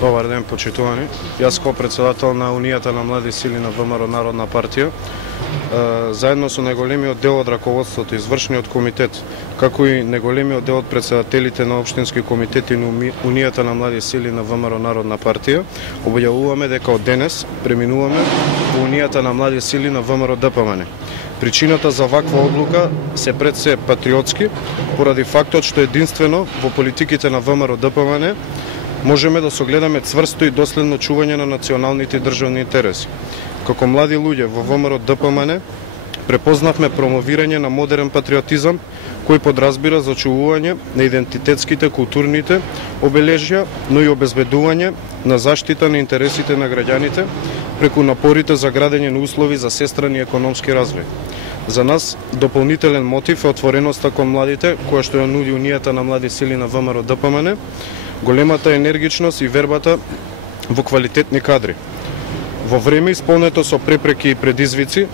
Добар ден, почитувани. Јас како председател на Унијата на млади сили на ВМРО Народна партија, заедно со неголемиот дел од раководството, извршниот комитет, како и неголемиот дел од председателите на општински комитети на Унијата на млади сили на ВМРО Народна партија, објавуваме дека од денес преминуваме во Унијата на млади сили на ВМРО ДПМН. Причината за ваква одлука се пред се патриотски, поради фактот што единствено во политиките на ВМРО ДПМН можеме да согледаме цврсто и доследно чување на националните и државни интереси. Како млади луѓе во ВМРО ДПМН препознавме промовирање на модерен патриотизам кој подразбира зачувување на идентитетските, културните обележја, но и обезбедување на заштита на интересите на граѓаните преку напорите за градење на услови за сестрани економски развој. За нас дополнителен мотив е отвореноста кон младите, која што ја нуди Унијата на млади сили на ВМРО ДПМН, големата енергичност и вербата во квалитетни кадри. Во време исполнето со препреки и предизвици,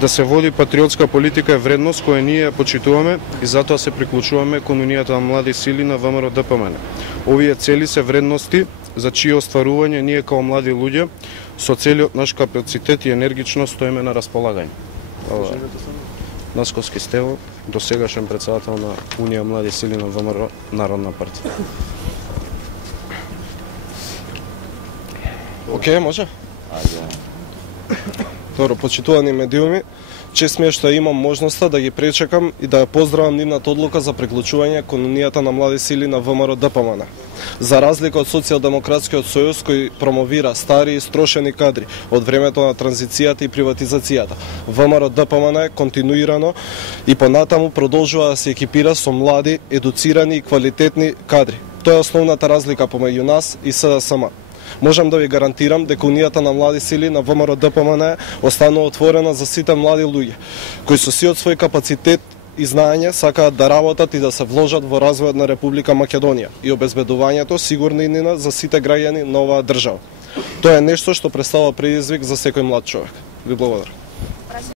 да се води патриотска политика е вредност која ние ја почитуваме и затоа се приклучуваме кон Унијата на млади сили на ВМРО ДПМН. Овие цели се вредности за чие остварување ние како млади луѓе со целиот наш капацитет и енергичност стоиме на располагање. Насковски Стево, досегашен председател на Унија млади сили на ВМРО Народна партија. Океј, може? Добро, почитувани медиуми, чест ми е што имам можноста да ги пречекам и да ја поздравам нивната одлука за приклучување кон Унијата на млади сили на ВМРО ДПМН. За разлика од Социјалдемократскиот сојуз кој промовира стари и строшени кадри од времето на транзицијата и приватизацијата, ВМРО ДПМН континуирано и понатаму продолжува да се екипира со млади, едуцирани и квалитетни кадри. Тоа е основната разлика помеѓу нас и СДСМ. Можам да ви гарантирам дека Унијата на млади сили на ВМРО ДПМН останува отворена за сите млади луѓе, кои со сиот свој капацитет и знаење сакаат да работат и да се вложат во развојот на Република Македонија и обезбедувањето сигурна иднина за сите граѓани на оваа држава. Тоа е нешто што представува предизвик за секој млад човек. Ви благодарам.